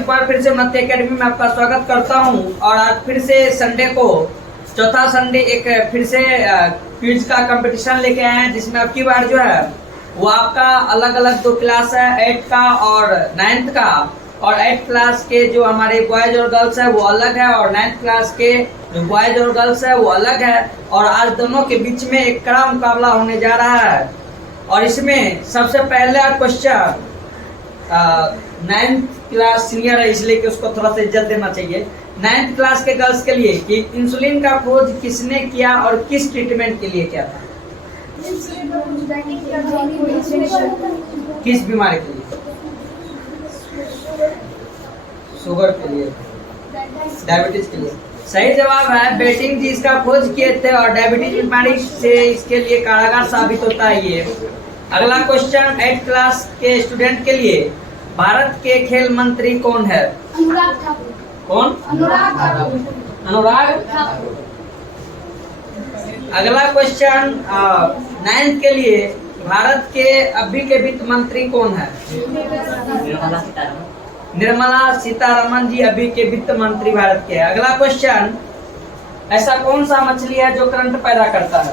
एक बार फिर से मध्य एकेडमी में आपका स्वागत करता हूं। और आज फिर से संडे को, चौथा संडे, एक फिर से क्विज का कंपटीशन लेके आए हैं, जिसमें अब की बार जो है वो आपका अलग अलग दो क्लास है, 8th का और 9th का। और 8th क्लास के जो हमारे बॉयज और गर्ल्स है वो अलग है, और 9th क्लास के जो बॉयज और गर्ल्स है वो अलग है। और आज दोनों के बीच में एक कड़ा मुकाबला होने जा रहा है। और इसमें सबसे पहला क्वेश्चन 9th क्लास सीनियर है, इसलिए कि उसको थोड़ा सा इज्जत देना चाहिए। 9th क्लास के गर्ल्स के लिए कि इंसुलिन का खोज किसने किया और किस ट्रीटमेंट के लिए किया था? किस बीमारी के लिए? शुगर के लिए, डायबिटीज के लिए। सही जवाब है, बेटिंग जी इसका खोज किए थे, और डायबिटीज बीमारी से इसके लिए कारगर साबित होता है ये। अगला क्वेश्चन 8th क्लास के स्टूडेंट के लिए, भारत के खेल मंत्री कौन है? अनुराग ठाकुर। कौन? अनुराग ठाकुर। अनुराग ठाकुर। अगला क्वेश्चन 9th के लिए, भारत के अभी के वित्त मंत्री कौन है? निर्मला सीतारमण जी अभी के वित्त मंत्री भारत के। अगला क्वेश्चन, ऐसा कौन सा मछली है जो करंट पैदा करता है?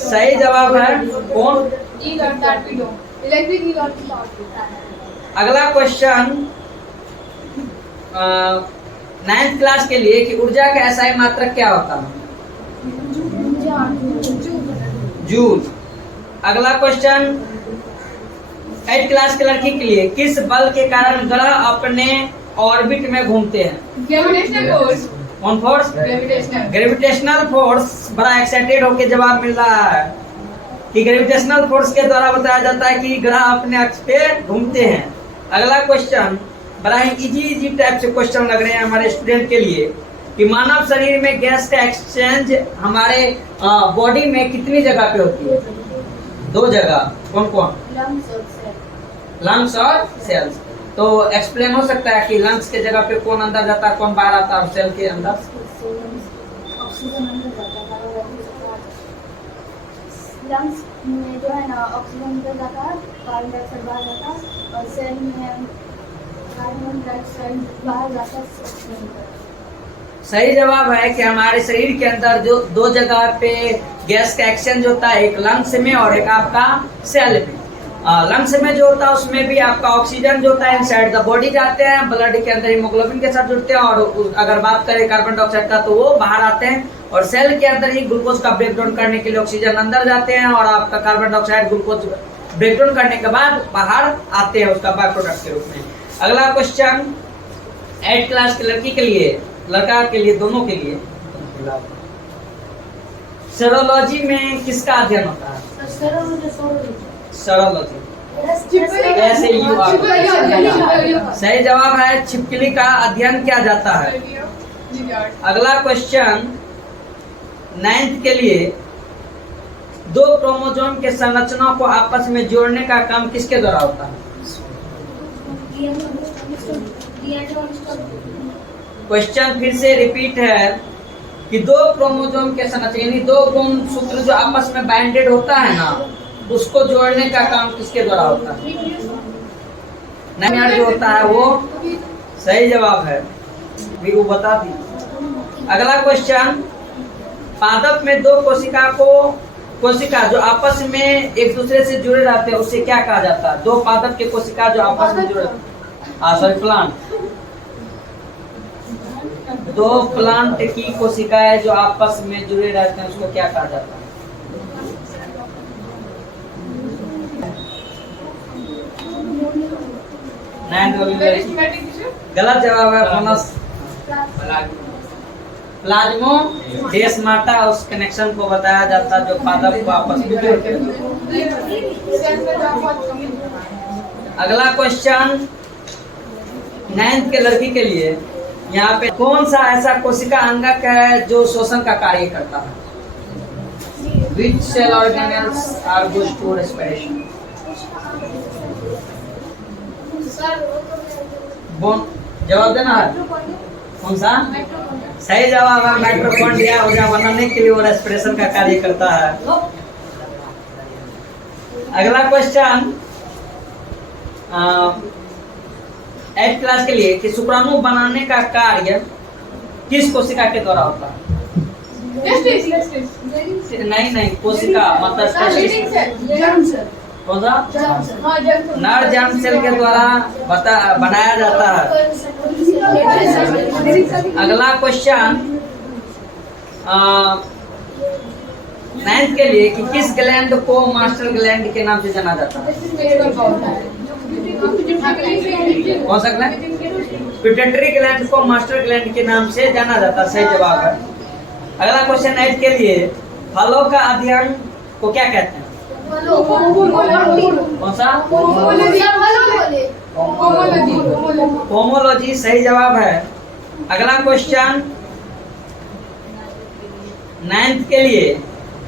सही जवाब है, कौन? अगला क्वेश्चन 9th क्लास के लिए कि ऊर्जा का एसआई मात्रक क्या होता है? जूल। अगला क्वेश्चन 8th क्लास की लड़की के लिए, किस बल के कारण ग्रह अपने ऑर्बिट में घूमते हैं? कौन फोर्स? Gravitational force. बड़ा एक्साइटेड होके जवाब मिल रहा है कि ग्रेविटेशनल फोर्स के द्वारा बताया जाता है कि ग्रह अपने अक्ष पे घूमते हैं। अगला क्वेश्चन बड़ा ही इजी टाइप से क्वेश्चन लग रहे हैं हमारे स्टूडेंट के लिए कि मानव शरीर में गैस का एक्सचेंज हमारे बॉडी में कितनी जगह पे होती है? 2 जगह। कौन कौन? लंग्स और सेल्स। तो एक्सप्लेन हो सकता है कि लंग्स के जगह पे कौन अंदर जाता है, कौन बाहर आता है, और सेल के अंदर? ऑक्सीजन अंदर जाता है, लंग्स में जो है ना ऑक्सीजन अंदर जाता है, कार्बन डाइऑक्साइड बाहर जाता है, और सेल में कार्बन डाइऑक्साइड बाहर जाता है। सही जवाब है कि हमारे शरीर के अंदर जो 2 जगह पे गैस का एक्सचेंज होता है, एक लंग्स में और एक आपका सेल में। लंग्स में जो होता है उसमें भी आपका ऑक्सीजन जो होता है इनसाइड द बॉडी जाते हैं, ब्लड के अंदर हीमोग्लोबिन के साथ जुड़ते हैं, और अगर बात करें कार्बन डाइऑक्साइड का तो वो बाहर आते हैं। और सेल के अंदर ही ग्लूकोज का ब्रेकडाउन करने के लिए ऑक्सीजन अंदर जाते हैं, और आपका कार्बन डाइऑक्साइड ग्लूकोज ब्रेकडाउन करने के बाद बाहर आते हैं उसका बाय प्रोडक्ट के रूप में। अगला क्वेश्चन 8th क्लास की लड़की के लिए, लड़का के लिए, दोनों के लिए, सेरोलॉजी में किसका अध्ययन होता है? सेरोलॉजी। ऐसे सही जवाब है, छिपकली का अध्ययन किया जाता है। अगला क्वेश्चन 9th के लिए, 2 क्रोमोसोम के संरचना को आपस में जोड़ने का काम किसके द्वारा होता है? क्वेश्चन फिर से रिपीट है कि 2 क्रोमोसोम के संरचना, यानी 2 गुणसूत्र जो आपस में बाइंडेड होता है ना, उसको जोड़ने का काम किसके द्वारा होता है? जो होता है वो। सही जवाब है, भी वो बता दी। अगला क्वेश्चन, पादप में 2 कोशिका जो आपस में एक दूसरे से जुड़े रहते हैं उसे क्या कहा जाता है? 2 पादप के कोशिका जो आपस में जुड़े, प्लांट। 2 प्लांट की कोशिकाएं जो आपस में जुड़े रहते हैं उसको क्या कहा जाता है? गलत जवाब है, बोनस। प्लाज्मोडेस्माटा उस कनेक्शन को बताया जाता है जो पादप को आपस में जोड़ते हैं। अगला क्वेश्चन 9th के लड़की के लिए, यहाँ पे कौन सा ऐसा कोशिका अंगक है जो शोषण का कार्य करता है? Which cell organelles are good to respiration? जवाब देना है, कौन सा? सही जवाब है, माइटोकॉन्ड्रिया ऊर्जा बनाने के लिए वो रेस्पिरेशन का कार्य करता है। अगला क्वेश्चन 8th क्लास के लिए कि शुक्राणु बनाने का कार्य किस कोशिका के द्वारा होता है? नहीं कोशिका मतलब कौन सा? नर जर्म सेल के द्वारा बनाया जाता है। अगला क्वेश्चन 9th के लिए कि किस ग्लैंड को मास्टर ग्लैंड के नाम से जाना जाता है? कौन सा ग्लैंड? पिट्यूटरी ग्लैंड को मास्टर ग्लैंड के नाम से जाना जाता है, सही जवाब है। अगला क्वेश्चन 8 के लिए फलों का अध्ययन को क्या कहते हैं? कौन सा? पोमोलॉजी, सही जवाब है। अगला क्वेश्चन 9th के लिए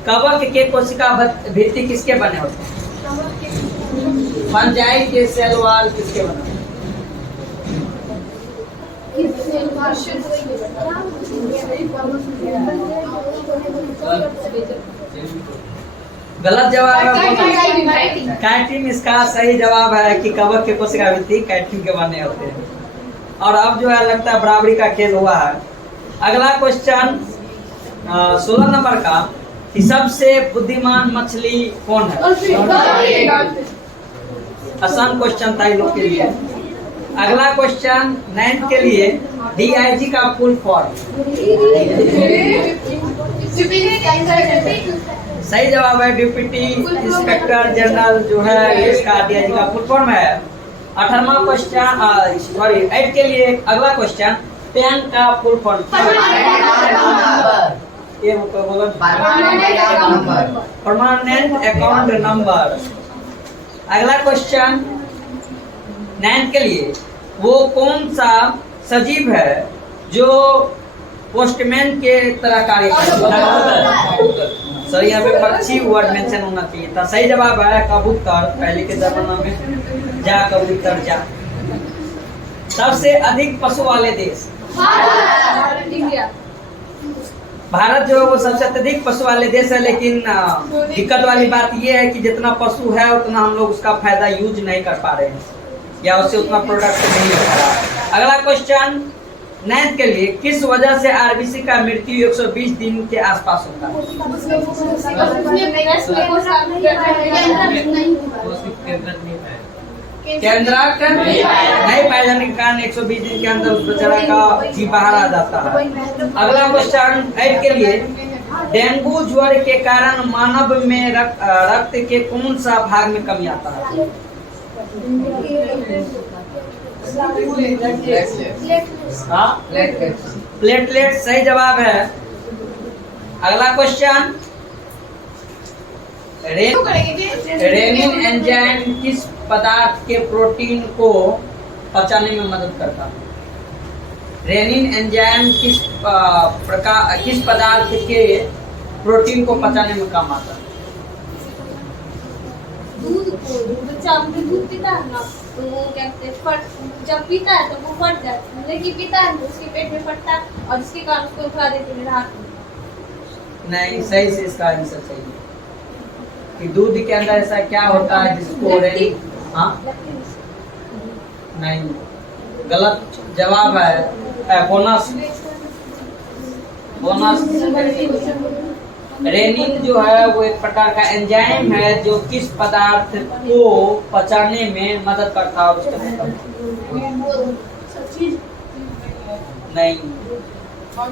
कवक के कोशिका भित्ति किसके बने होते हैं? फंजाई के सेल वॉल किसके बने होते हैं? गलत जवाब है काइटिन, इसका सही जवाब है कि कवक के कोशिका भित्ति काइटिन के बने होते हैं। और अब जो है लगता है बराबरी का खेल हुआ है। अगला क्वेश्चन 16 नंबर का कि सबसे बुद्धिमान मछली कौन है? आसान क्वेश्चन था इन लोग के लिए। अगला क्वेश्चन 9th के लिए DIG का फुल फॉर्म? सही जवाब है डिप्टी इंस्पेक्टर जनरल जो है इसका DIG का फुल फॉर्म है। 18वां क्वेश्चन 8 के लिए अगला क्वेश्चन पैन का full form? Permanent account number. अगला क्वेश्चन 9th के लिए वो कौन सा सजीव है जो पोस्टमैन के तरह कार्य करता है? सर यहाँ पे पक्षी वर्ड मेंशन होना चाहिए था। सही जवाब है कबूतर। पहले के जमाना में जा कबूतर जा। सबसे अधिक पशु वाले देश? भारत जो है वो सबसे अत्यधिक पशु वाले देश है, लेकिन दिक्कत वाली बात ये है कि जितना पशु है उतना हम लोग उसका फायदा यूज नहीं कर पा रहे हैं या उससे उतना प्रोडक्ट नहीं हो रहा। अगला क्वेश्चन 9th के लिए किस वजह से आरबीसी का मृत्यु 120 दिन के आसपास होता है? केंद्रक नहीं पाए जाने के कारण 120 दिन के अंदर उस बेचारा का जी बाहर आ जाता है। अगला क्वेश्चन 8 के लिए डेंगू ज्वर के कारण मानव में रक्त के कौन सा भाग में कमी आता है? प्लेटलेट, सही जवाब है। अगला क्वेश्चन रेनिन एंजाइम किस पदार्थ के प्रोटीन को पचाने में मदद करता है? रेनिन एंजाइम किस पदार्थ के प्रोटीन को पचाने में काम आता है? दूध पीता है ना, तो वो क्या कहते हैं जब पीता है तो वो फट जाता है, लेकिन पीता है तो उसके पेट में फटता है और इसके कारण उसको उठा देते हैं हाथ में। नहीं, सही से इसका आंसर चाहिए कि दूध के अंदर ऐसा क्या होता है जिसको नहीं, गलत जवाब है बोनस। रेनिन जो है वो एक प्रकार का एंजाइम है जो किस पदार्थ को पचाने में मदद करता है उसके नहीं,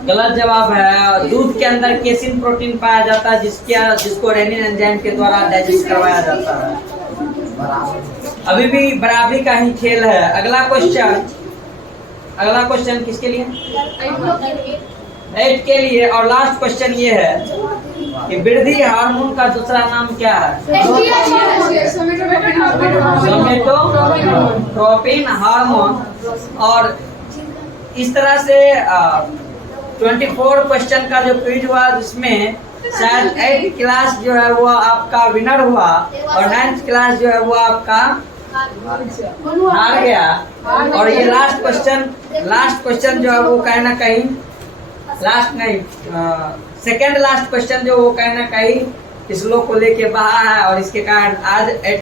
गलत जवाब है। दूध के अंदर केसिन प्रोटीन पाया जाता है जिसको रेनिन एंजाइम के द्वारा डाइजेस्ट करवाया जाता है। अभी भी बराबरी का ही खेल है। अगला क्वेश्चन किसके लिए? 8 के लिए। और लास्ट क्वेश्चन ये है कि वृद्धि हार्मोन का दूसरा नाम क्या है? Somatotropin hormone. और इस तरह से 24 क्वेश्चन का जो क्विज हुआ जिसमें शायद 8th क्लास जो है वो आपका विनर हुआ और 9th क्लास जो है वो आपका हार गया। और ये लास्ट क्वेश्चन जो है वो कहीं ना कहीं सेकेंड लास्ट क्वेश्चन जो वो कहीं ना कहीं इस लोग को लेके बाहर है और इसके कारण आज 8